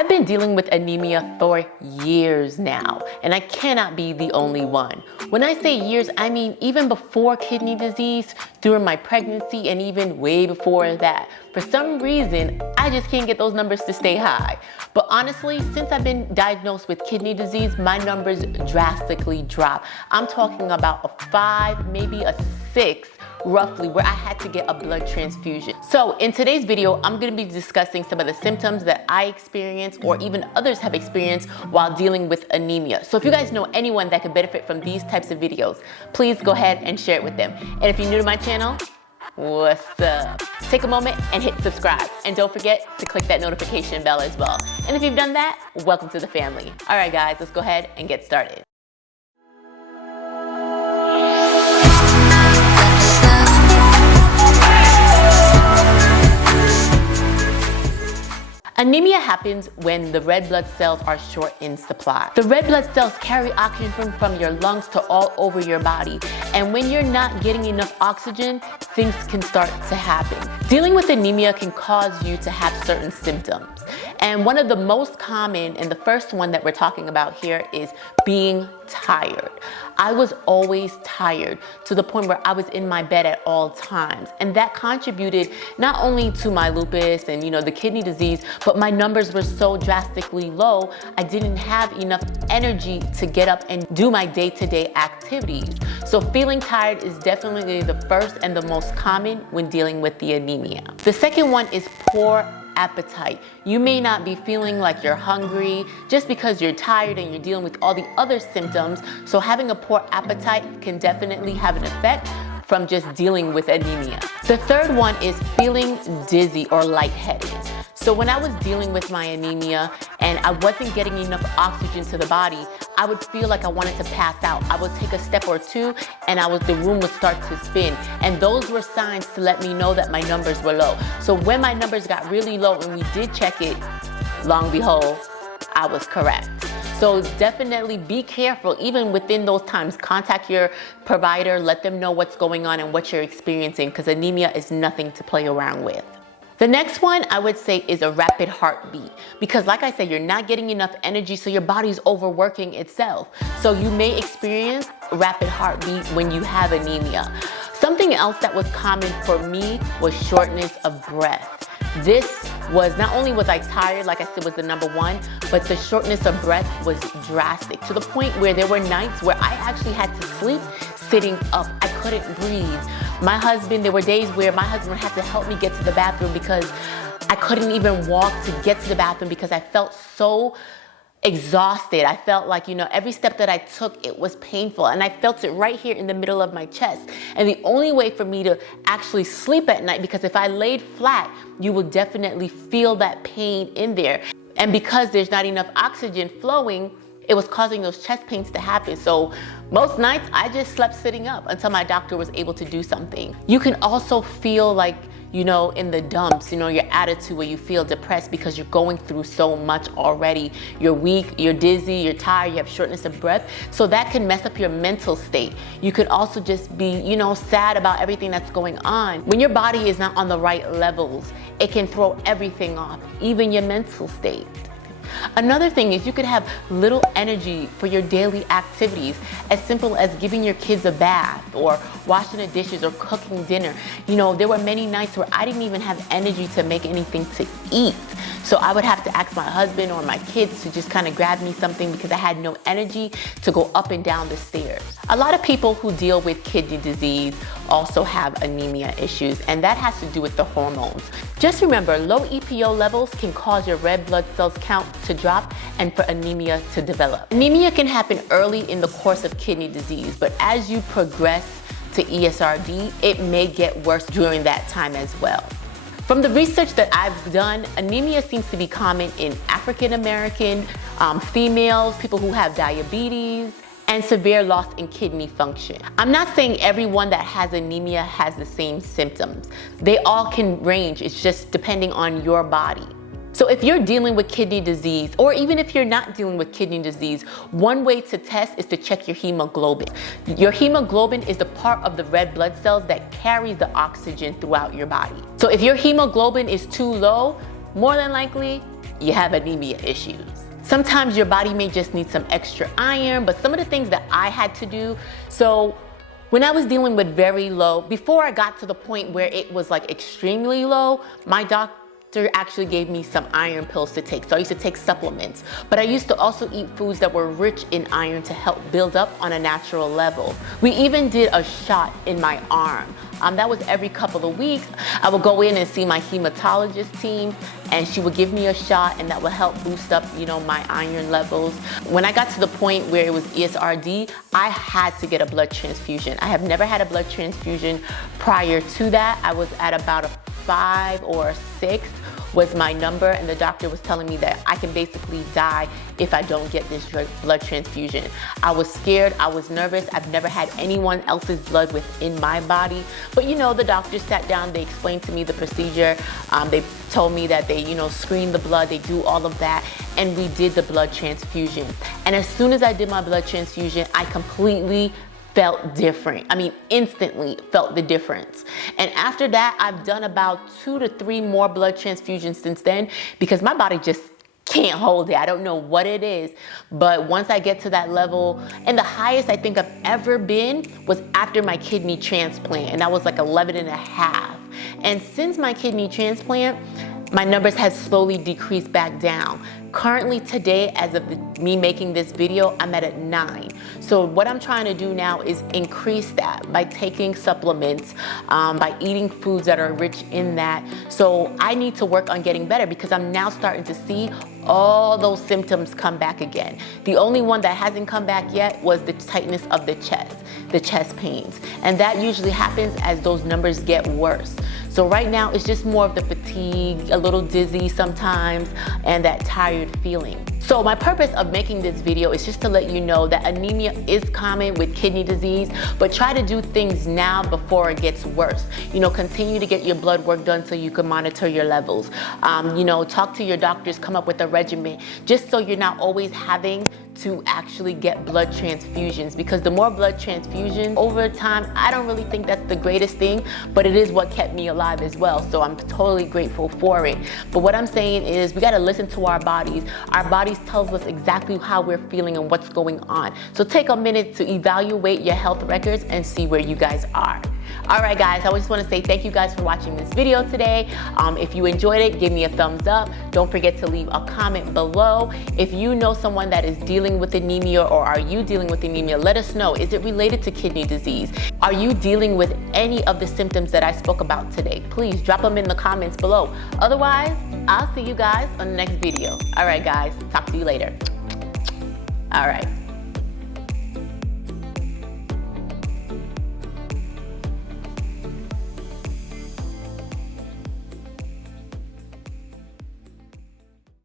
I've been dealing with anemia for years now, and I cannot be the only one. When I say years, I mean even before kidney disease, during my pregnancy, and even way before that. For some reason, I just can't get those numbers to stay high. But honestly, since I've been diagnosed with kidney disease, my numbers drastically drop. I'm talking about a 5, maybe a 6, roughly, where I had to get a blood transfusion. So in today's video, I'm gonna be discussing some of the symptoms that I experienced or even others have experienced while dealing with anemia. So if you guys know anyone that could benefit from these types of videos, please go ahead and share it with them. And if you're new to my channel, what's up? Take a moment and hit subscribe. And don't forget to click that notification bell as well. And if you've done that, welcome to the family. All right, guys, let's go ahead and get started. Anemia happens when the red blood cells are short in supply. The red blood cells carry oxygen from your lungs to all over your body. And when you're not getting enough oxygen, things can start to happen. Dealing with anemia can cause you to have certain symptoms. And one of the most common, and the first one that we're talking about here, is being tired. I was always tired to the point where I was in my bed at all times. And that contributed not only to my lupus and the kidney disease, but my numbers were so drastically low, I didn't have enough energy to get up and do my day-to-day activities. So feeling tired is definitely the first and the most common when dealing with the anemia. The second one is poor appetite. You may not be feeling like you're hungry just because you're tired and you're dealing with all the other symptoms. So having a poor appetite can definitely have an effect from just dealing with anemia. The third one is feeling dizzy or lightheaded. So when I was dealing with my anemia and I wasn't getting enough oxygen to the body, I would feel like I wanted to pass out. I would take a step or two and the room would start to spin. And those were signs to let me know that my numbers were low. So when my numbers got really low and we did check it, long and behold, I was correct. So definitely be careful, even within those times. Contact your provider, let them know what's going on and what you're experiencing, because anemia is nothing to play around with. The next one I would say is a rapid heartbeat, because like I said, you're not getting enough energy, so your body's overworking itself. So you may experience rapid heartbeat when you have anemia. Something else that was common for me was shortness of breath. This was, not only was I tired, like I said, was the number one, but the shortness of breath was drastic, to the point where there were nights where I actually had to sleep sitting up. I couldn't breathe. My husband, there were days where my husband had to help me get to the bathroom because I couldn't even walk to get to the bathroom because I felt so exhausted. I felt like, every step that I took, it was painful. And I felt it right here in the middle of my chest. And the only way for me to actually sleep at night, because if I laid flat, you will definitely feel that pain in there. And because there's not enough oxygen flowing, it was causing those chest pains to happen. So most nights I just slept sitting up until my doctor was able to do something. You can also feel like, in the dumps, your attitude, where you feel depressed because you're going through so much already. You're weak, you're dizzy, you're tired, you have shortness of breath. So that can mess up your mental state. You could also just be, sad about everything that's going on. When your body is not on the right levels, it can throw everything off, even your mental state. Another thing is you could have little energy for your daily activities, as simple as giving your kids a bath or washing the dishes or cooking dinner. There were many nights where I didn't even have energy to make anything to eat. So I would have to ask my husband or my kids to just kind of grab me something because I had no energy to go up and down the stairs. A lot of people who deal with kidney disease also have anemia issues, and that has to do with the hormones. Just remember, low EPO levels can cause your red blood cells count to drop and for anemia to develop. Anemia can happen early in the course of kidney disease, but as you progress to ESRD, it may get worse during that time as well. From the research that I've done, anemia seems to be common in African American females, people who have diabetes, and severe loss in kidney function. I'm not saying everyone that has anemia has the same symptoms. They all can range, it's just depending on your body. So if you're dealing with kidney disease, or even if you're not dealing with kidney disease, one way to test is to check your hemoglobin. Your hemoglobin is the part of the red blood cells that carries the oxygen throughout your body. So if your hemoglobin is too low, more than likely, you have anemia issues. Sometimes your body may just need some extra iron, but some of the things that I had to do, so when I was dealing with very low, before I got to the point where it was like extremely low, my doctor actually gave me some iron pills to take. So I used to take supplements, but I used to also eat foods that were rich in iron to help build up on a natural level. We even did a shot in my arm. That was every couple of weeks. I would go in and see my hematologist team, and she would give me a shot, and that would help boost up, you know, my iron levels. When I got to the point where it was ESRD, I had to get a blood transfusion. I have never had a blood transfusion prior to that. I was at about a 5 or 6 was my number, and the doctor was telling me that I can basically die if I don't get this blood transfusion. I was scared, I was nervous. I've never had anyone else's blood within my body, but you know, the doctor sat down, they explained to me the procedure. They told me that they, you know, screen the blood, they do all of that, and we did the blood transfusion. And as soon as I did my blood transfusion, I completely felt different. I mean, instantly felt the difference. And after that, I've done about 2 to 3 more blood transfusions since then, because my body just can't hold it. I don't know what it is, but once I get to that level, and the highest I think I've ever been was after my kidney transplant, and that was like 11.5. And since my kidney transplant, my numbers have slowly decreased back down. Currently today, as of me making this video, I'm at a 9. So what I'm trying to do now is increase that by taking supplements, by eating foods that are rich in that. So I need to work on getting better, because I'm now starting to see all those symptoms come back again. The only one that hasn't come back yet was the tightness of the chest pains. And that usually happens as those numbers get worse. So right now, it's just more of the fatigue, a little dizzy sometimes, and that tired feeling. So my purpose of making this video is just to let you know that anemia is common with kidney disease, but try to do things now before it gets worse. You know, continue to get your blood work done so you can monitor your levels. You know, talk to your doctors, come up with a regimen, just so you're not always having to actually get blood transfusions, because the more blood transfusion over time, I don't really think that's the greatest thing, but it is what kept me alive as well. So I'm totally grateful for it. But what I'm saying is we got to listen to our bodies. Our bodies tells us exactly how we're feeling and what's going on. So take a minute to evaluate your health records and see where you guys are. All right, guys, I just want to say thank you guys for watching this video today. If you enjoyed it, give me a thumbs up. Don't forget to leave a comment below. If you know someone that is dealing with anemia, or are you dealing with anemia, let us know. Is it related to kidney disease? Are you dealing with any of the symptoms that I spoke about today? Please drop them in the comments below. Otherwise, I'll see you guys on the next video. All right, guys, talk to you later. All right.